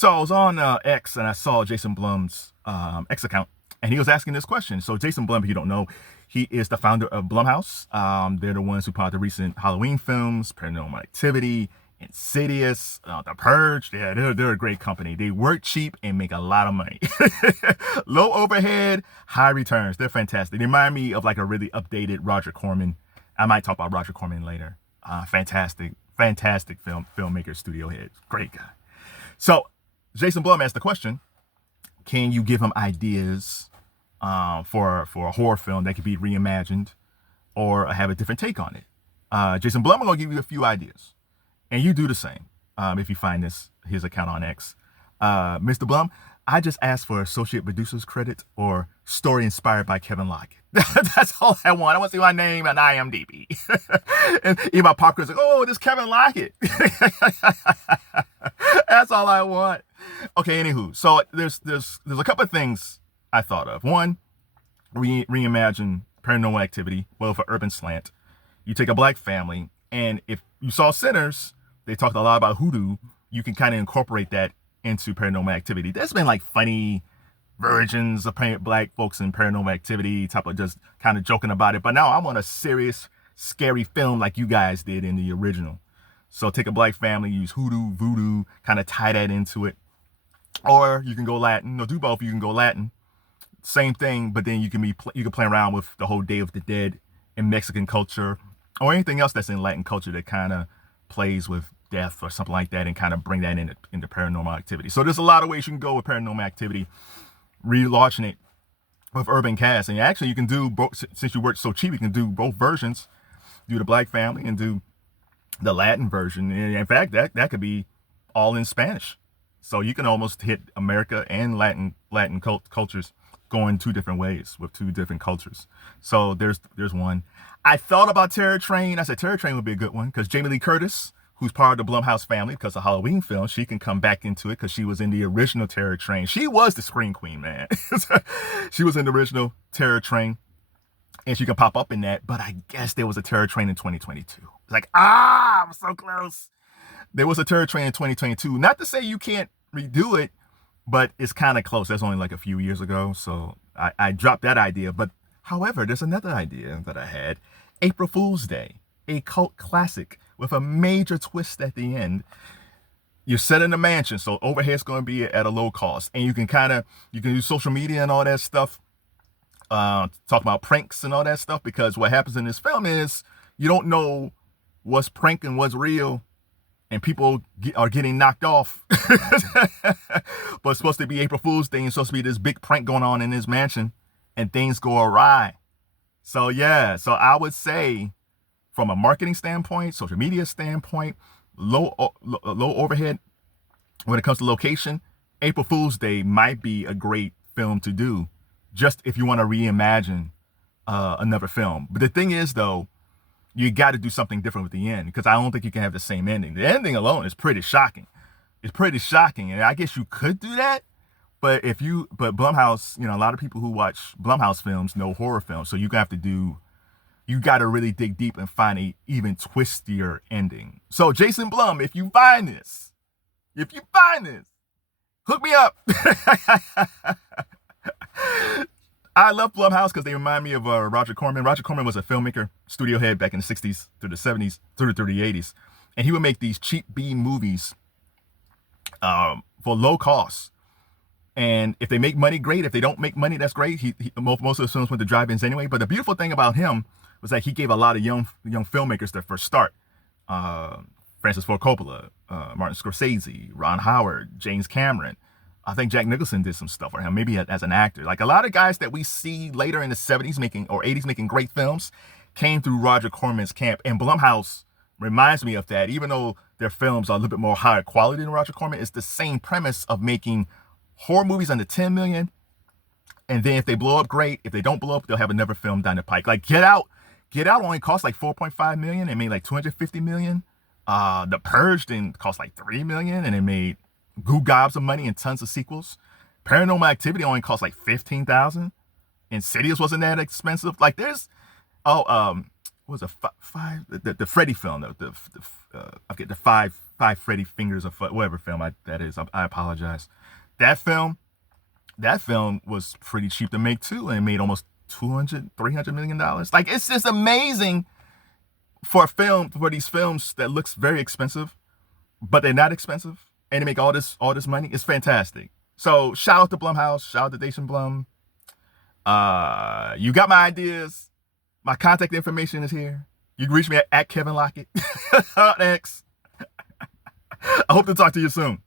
So I was on X and I saw Jason Blum's X account, and he was asking this question. So Jason Blum, if you don't know, he is the founder of Blumhouse. They're the ones who put out the recent Halloween films, Paranormal Activity, Insidious, The Purge. Yeah, they're a great company. They work cheap and make a lot of money. Low overhead, high returns. They're fantastic. They remind me of like a really updated Roger Corman. I might talk about Roger Corman later. Fantastic filmmaker, studio head. Great guy. So Jason Blum asked the question, can you give him ideas for a horror film that could be reimagined or have a different take on it? Jason Blum, I'm going to give you a few ideas. And you do the same if you find his account on X. Mr. Blum, I just asked for associate producer's credit or story inspired by Kevin Lockett. That's all I want. I want to see my name on IMDb. And even my popcorn's like, oh, this Kevin Lockett. That's all I want. Okay, anywho. So there's a couple of things I thought of. One, reimagine Paranormal Activity, well, for urban slant. You take a black family, and if you saw Sinners, they talked a lot about hoodoo. You can kind of incorporate that into Paranormal Activity. There's been like funny versions of black folks in Paranormal Activity, type of just kind of joking about it. But now I want a serious, scary film like you guys did in the original. So take a black family, use hoodoo, voodoo, kind of tie that into it. Or you can go Latin. No, do both. You can go Latin. Same thing, but then you can play around with the whole Day of the Dead in Mexican culture, or anything else that's in Latin culture that kind of plays with death or something like that, and kind of bring that into Paranormal Activity. So there's a lot of ways you can go with Paranormal Activity, relaunching it with urban cast. And actually you can do both, since you work so cheap, you can do both versions, do the black family and do the Latin version. And in fact, that could be all in Spanish. So you can almost hit America and Latin cultures going two different ways with two different cultures. So there's one. I thought about Terror Train. I said Terror Train would be a good one because Jamie Lee Curtis, who's part of the Blumhouse family because of Halloween film, she can come back into it because she was in the original Terror Train. She was the Scream Queen, man. She was in the original Terror Train, and she can pop up in that. But I guess there was a Terror Train in 2022. It's like, I'm so close. There was a Terror Train in 2022. Not to say you can't redo it, but it's kind of close. That's only like a few years ago, so I dropped that idea. But however, there's another idea that I had. April Fool's Day, a cult classic with a major twist at the end. You're set in a mansion, so overhead's going to be at a low cost, and you can use social media and all that stuff, talk about pranks and all that stuff, because what happens in this film is you don't know what's prank and what's real, and people are getting knocked off. But it's supposed to be April Fool's Day, and it's supposed to be this big prank going on in this mansion, and things go awry. So yeah, so I would say from a marketing standpoint, social media standpoint, low overhead when it comes to location, April Fool's Day might be a great film to do, just if you want to reimagine another film. But the thing is, though, you got to do something different with the end, because I don't think you can have the same ending. The ending alone is pretty shocking. It's pretty shocking, and I guess you could do that. But Blumhouse, a lot of people who watch Blumhouse films know horror films, so you got to really dig deep and find a even twistier ending. So Jason Blum, if you find this, hook me up. I love Blumhouse because they remind me of Roger Corman. Roger Corman was a filmmaker, studio head back in the 60s through the 70s, through the 80s. And he would make these cheap B movies for low cost. And if they make money, great. If they don't make money, that's great. Most of the films went to drive-ins anyway. But the beautiful thing about him was that he gave a lot of young filmmakers their first start. Francis Ford Coppola, Martin Scorsese, Ron Howard, James Cameron. I think Jack Nicholson did some stuff for him, maybe as an actor. Like a lot of guys that we see later in the 70s or 80s making great films came through Roger Corman's camp. And Blumhouse reminds me of that. Even though their films are a little bit more higher quality than Roger Corman, it's the same premise of making horror movies under 10 million. And then if they blow up, great. If they don't blow up, they'll have another film down the pike. Like Get Out only cost like 4.5 million and made like 250 million. The Purge didn't cost like 3 million and it made goo gobs of money and tons of sequels. Paranormal Activity only cost like 15,000. Insidious wasn't that expensive. Like there's, what was it, the Freddy film, I forget, the Five Freddy Fingers of whatever film that is. I apologize. That film was pretty cheap to make too, and it made almost $200-300 million. Like, it's just amazing for these films that looks very expensive, but they're not expensive, and they make all this money. It's fantastic. So shout out to Blumhouse, shout out to Jason Blum. You got my ideas. My contact information is here. You can reach me at Kevin Lockett on X. I hope to talk to you soon.